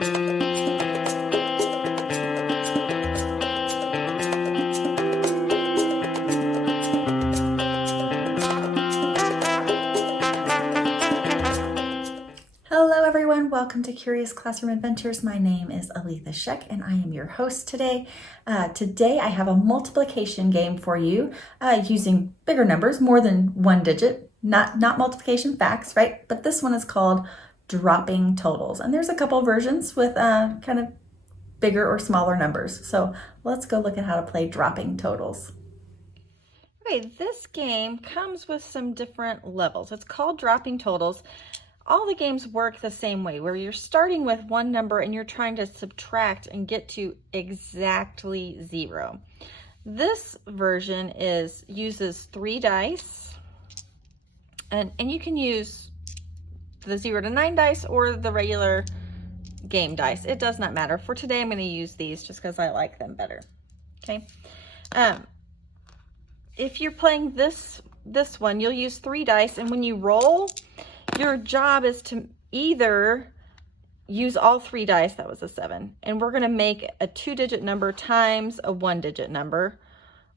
Hello everyone, welcome to Curious Classroom Adventures. My name is Aletha Sheck and I am your host today. Today I have a multiplication game for you using bigger numbers, more than one digit, not multiplication facts, right? But this one is called dropping totals. And there's a couple versions with kind of bigger or smaller numbers. So let's go look at how to play dropping totals. Okay, this game comes with some different levels. It's called dropping totals. All the games work the same way, where you're starting with one number and you're trying to subtract and get to exactly 0. This version uses 3 dice, and you can use the 0 to 9 dice or the regular game dice. It does not matter. For today, I'm going to use these just because I like them better. Okay. If you're playing this one, you'll use 3 dice, and when you roll, your job is to either use all 3 dice, that was a 7, and we're going to make a 2-digit number times a 1-digit number,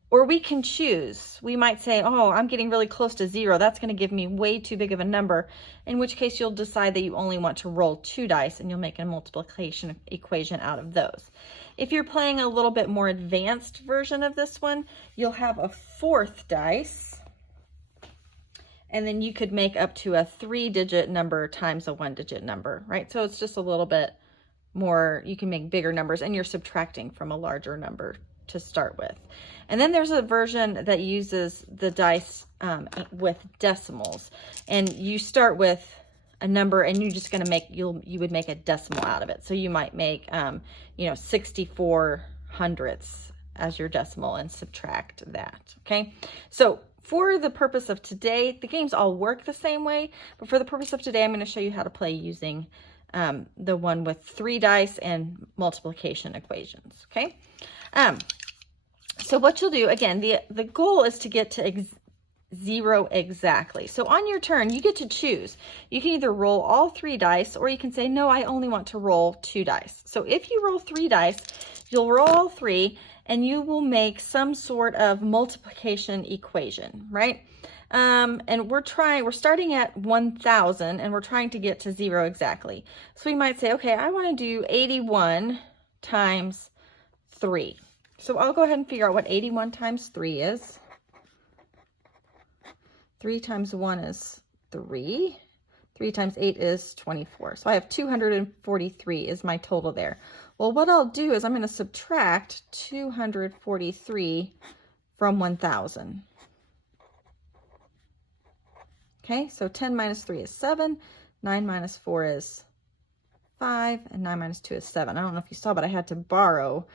or we can choose. We might say, oh, I'm getting really close to 0. That's going to give me way too big of a number, in which case you'll decide that you only want to roll 2 dice, and you'll make a multiplication equation out of those. If you're playing a little bit more advanced version of this one, you'll have a 4th dice, and then you could make up to a 3-digit number times a 1-digit number, right? So it's just a little bit more, you can make bigger numbers, and you're subtracting from a larger number to start with. And then there's a version that uses the dice with decimals, and you start with a number and you're just going to make, you would make a decimal out of it. So you might make, 64 hundredths as your decimal and subtract that, okay? So for the purpose of today, the games all work the same way, but for the purpose of today, I'm going to show you how to play using the one with 3 dice and multiplication equations, okay? So what you'll do, again, the goal is to get to 0 exactly. So on your turn, you get to choose. You can either roll all 3 dice, or you can say, no, I only want to roll 2 dice. So if you roll 3 dice, you'll roll all 3, and you will make some sort of multiplication equation, right? And we're starting at 1,000, and we're trying to get to 0 exactly. So we might say, okay, I want to do 81 times 3. So I'll go ahead and figure out what 81 times 3 is. 3 times 1 is 3. 3 times 8 is 24. So I have 243 is my total there. Well, what I'll do is I'm going to subtract 243 from 1,000. Okay, so 10 minus 3 is 7, 9 minus 4 is 5, and 9 minus 2 is 7. I don't know if you saw, but I had to borrow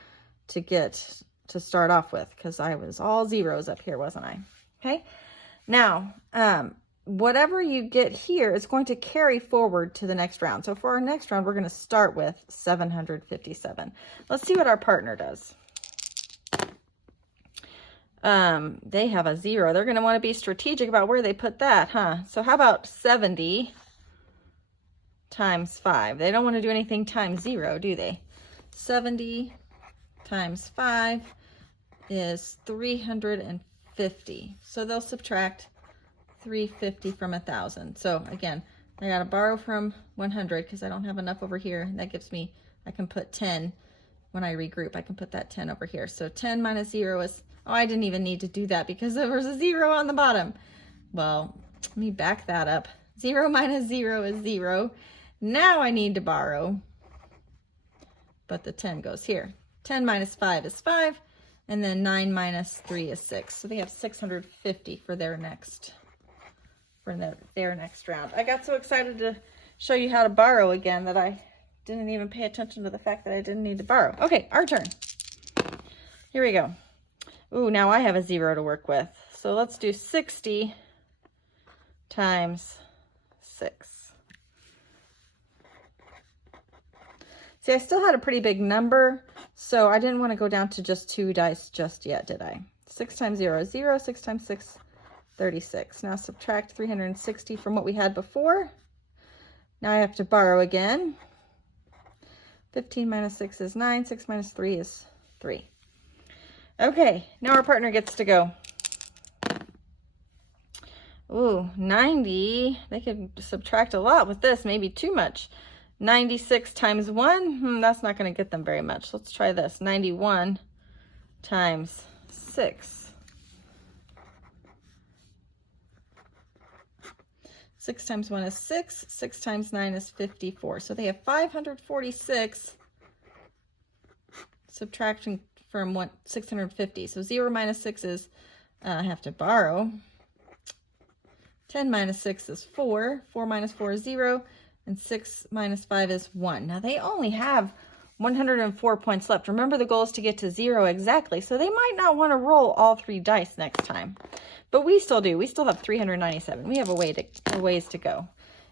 to start off with, because I was all zeros up here, wasn't I? Okay, now, whatever you get here is going to carry forward to the next round. So for our next round, we're going to start with 757. Let's see what our partner does. They have a 0. They're going to want to be strategic about where they put that, huh? So how about 70 times 5? They don't want to do anything times 0, do they? 70 times 5 is 350. So they'll subtract 350 from 1,000. So again, I got to borrow from 100 because I don't have enough over here. That gives me, I can put 10 when I regroup. I can put that 10 over here. So 10 minus 0 is, oh, I didn't even need to do that because there was a 0 on the bottom. Well, let me back that up. 0 minus 0 is 0. Now I need to borrow, but the 10 goes here. 10 minus 5 is 5, and then 9 minus 3 is 6. So they have 650 for their next round. I got so excited to show you how to borrow again that I didn't even pay attention to the fact that I didn't need to borrow. Okay, our turn. Here we go. Ooh, now I have a 0 to work with. So let's do 60 times 6. See, I still had a pretty big number, so I didn't want to go down to just 2 dice just yet, did I? 6 times 0 is 0. 6 times 6, 36. Now subtract 360 from what we had before. Now I have to borrow again. 15 minus 6 is 9. 6 minus 3 is 3. Okay, now our partner gets to go. Ooh, 90. They could subtract a lot with this, maybe too much. 96 times 1, that's not going to get them very much. Let's try this. 91 times 6. 6 times 1 is 6. 6 times 9 is 54. So they have 546 subtracting from 650. So 0 minus 6 is, I have to borrow. 10 minus 6 is 4. 4 minus 4 is 0. And 6 minus 5 is 1. Now they only have 104 points left. Remember, the goal is to get to 0 exactly. So they might not want to roll all 3 dice next time. But we still do. We still have 397. We have a ways to go.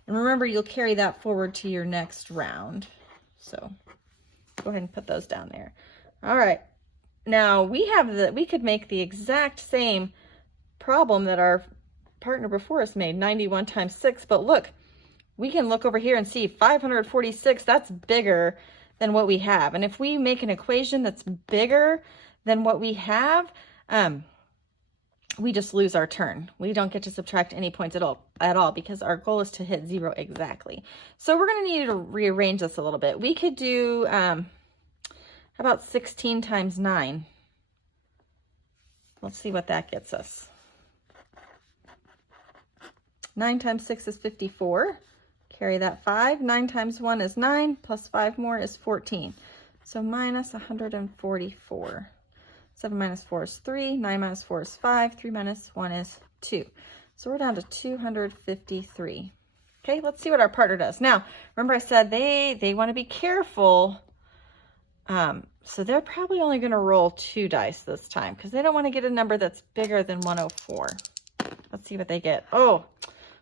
And remember, you'll carry that forward to your next round. So go ahead and put those down there. All right. Now we could make the exact same problem that our partner before us made, 91 times 6. But look, we can look over here and see 546, that's bigger than what we have. And if we make an equation that's bigger than what we have, we just lose our turn. We don't get to subtract any points at all because our goal is to hit 0 exactly. So we're going to need to rearrange this a little bit. We could do, how about 16 times 9? Let's see what that gets us. 9 times 6 is 54. Carry that 5. 9 times 1 is 9, plus 5 more is 14. So minus 144. 7 minus 4 is 3. 9 minus 4 is 5. 3 minus 1 is 2. So we're down to 253. Okay, let's see what our partner does. Now, remember I said they want to be careful. So they're probably only going to roll 2 dice this time because they don't want to get a number that's bigger than 104. Let's see what they get. Oh,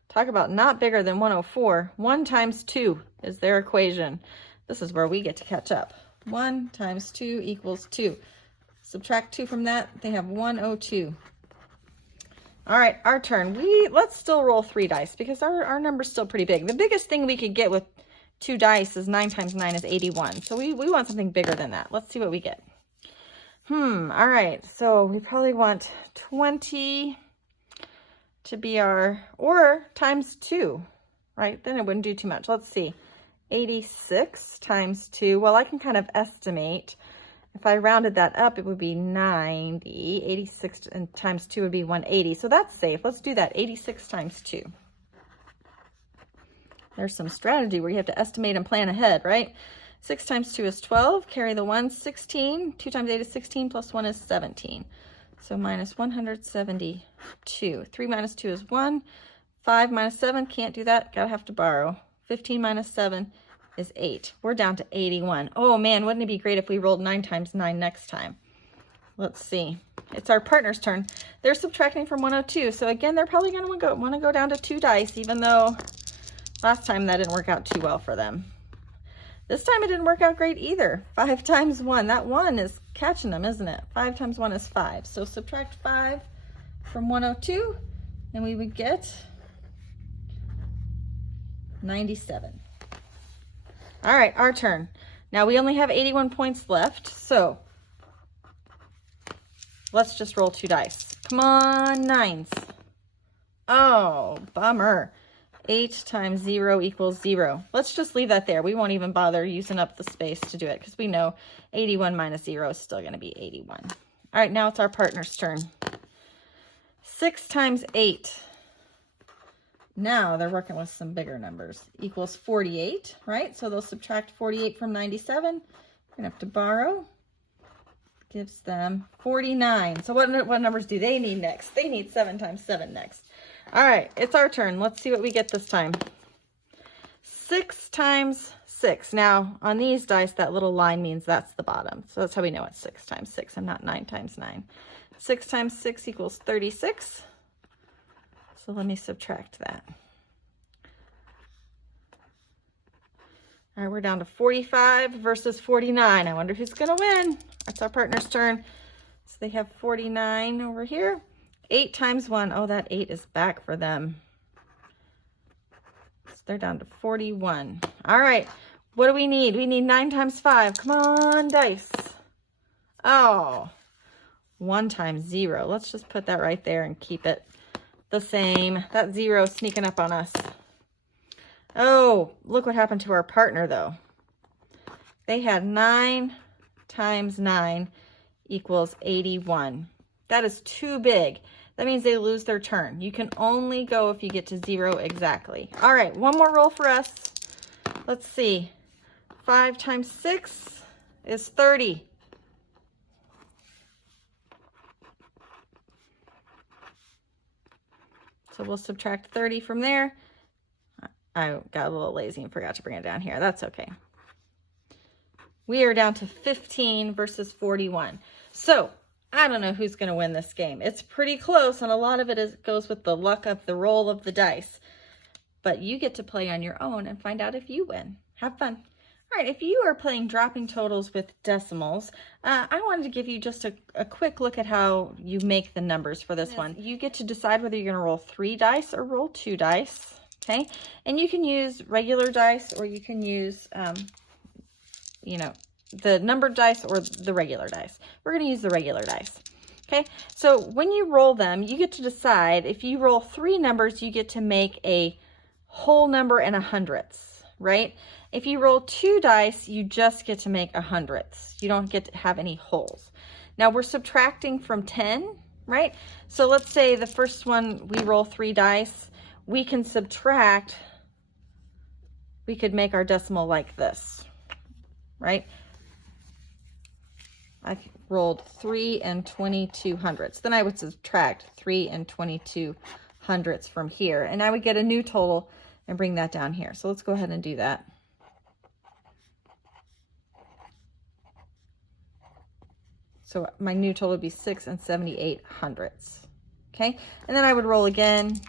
talk about not bigger than 104. 1 times 2 is their equation. This is where we get to catch up. 1 times 2 equals 2. Subtract 2 from that, they have 102. All right, our turn. Let's still roll 3 dice because our number's still pretty big. The biggest thing we could get with 2 dice is 9 times 9 is 81. So we want something bigger than that. Let's see what we get. All right, so we probably want 20 to be our, or times 2, right? Then it wouldn't do too much. Let's see. 86 times 2. Well, I can kind of estimate. If I rounded that up, it would be 90. 86 and times 2 would be 180. So that's safe. Let's do that. 86 times 2. There's some strategy where you have to estimate and plan ahead, right? 6 times 2 is 12. Carry the 1, 16. 2 times 8 is 16, plus 1 is 17. So minus 172. 3 minus 2 is 1. 5 minus 7, can't do that. Gotta have to borrow. 15 minus 7 is 8. We're down to 81. Oh man, wouldn't it be great if we rolled 9 times 9 next time? Let's see. It's our partner's turn. They're subtracting from 102. So again, they're probably going to want to go down to 2 dice, even though last time that didn't work out too well for them. This time it didn't work out great either. 5 times 1. That 1 is catching them, isn't it? 5 times 1 is 5. So subtract 5 from 102, and we would get 97. All right, our turn. Now we only have 81 points left, so let's just roll 2 dice. Come on, 9s. Oh, bummer. 8 times 0 equals 0. Let's just leave that there. We won't even bother using up the space to do it because we know 81 minus 0 is still going to be 81. All right, now it's our partner's turn. 6 times 8. Now they're working with some bigger numbers. Equals 48, right? So they'll subtract 48 from 97. We're going to have to borrow. Gives them 49. So what numbers do they need next? They need 7 times 7 next. All right, it's our turn. Let's see what we get this time. 6 times 6. Now, on these dice, that little line means that's the bottom. So that's how we know it's 6 times 6 and not 9 times 9. 6 times 6 equals 36. So let me subtract that. All right, we're down to 45 versus 49. I wonder who's going to win. That's our partner's turn. So they have 49 over here. 8 times 1. Oh, that 8 is back for them. So they're down to 41. All right. What do we need? We need 9 times 5. Come on, dice. Oh, 1 times 0. Let's just put that right there and keep it the same. That 0 sneaking up on us. Oh, look what happened to our partner, though. They had 9 times 9 equals 81. That is too big. That means they lose their turn. You can only go if you get to 0 exactly. All right, one more roll for us. Let's see. 5 times 6 is 30. So we'll subtract 30 from there. I got a little lazy and forgot to bring it down here. That's okay. We are down to 15 versus 41. So I don't know who's going to win this game. It's pretty close, and a lot of it goes with the luck of the roll of the dice. But you get to play on your own and find out if you win. Have fun. All right, if you are playing dropping totals with decimals, I wanted to give you just a quick look at how you make the numbers for this one. You get to decide whether you're going to roll 3 dice or roll 2 dice, okay? And you can use regular dice, or you can use, you know, the numbered dice or the regular dice. We're going to use the regular dice, okay? So when you roll them, you get to decide. If you roll 3 numbers, you get to make a whole number and a hundredths, right? If you roll 2 dice, you just get to make a hundredths. You don't get to have any wholes. Now we're subtracting from 10, right? So let's say the first one, we roll 3 dice. We can subtract, we could make our decimal like this, right? I rolled 3 and 22 hundredths. Then I would subtract 3 and 22 hundredths from here. And I would get a new total and bring that down here. So let's go ahead and do that. So my new total would be 6 and 78 hundredths. Okay, and then I would roll again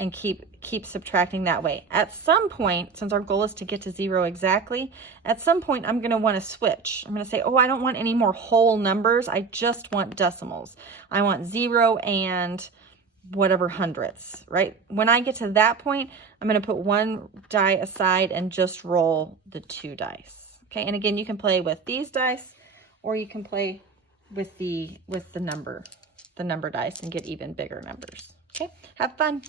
and keep subtracting that way. At some point, since our goal is to get to 0 exactly, at some point I'm going to want to switch. I'm going to say, oh, I don't want any more whole numbers. I just want decimals. I want 0 and whatever hundredths, right? When I get to that point, I'm going to put 1 die aside and just roll the 2 dice. Okay, and again, you can play with these dice, or you can play with the number dice and get even bigger numbers. Okay, have fun.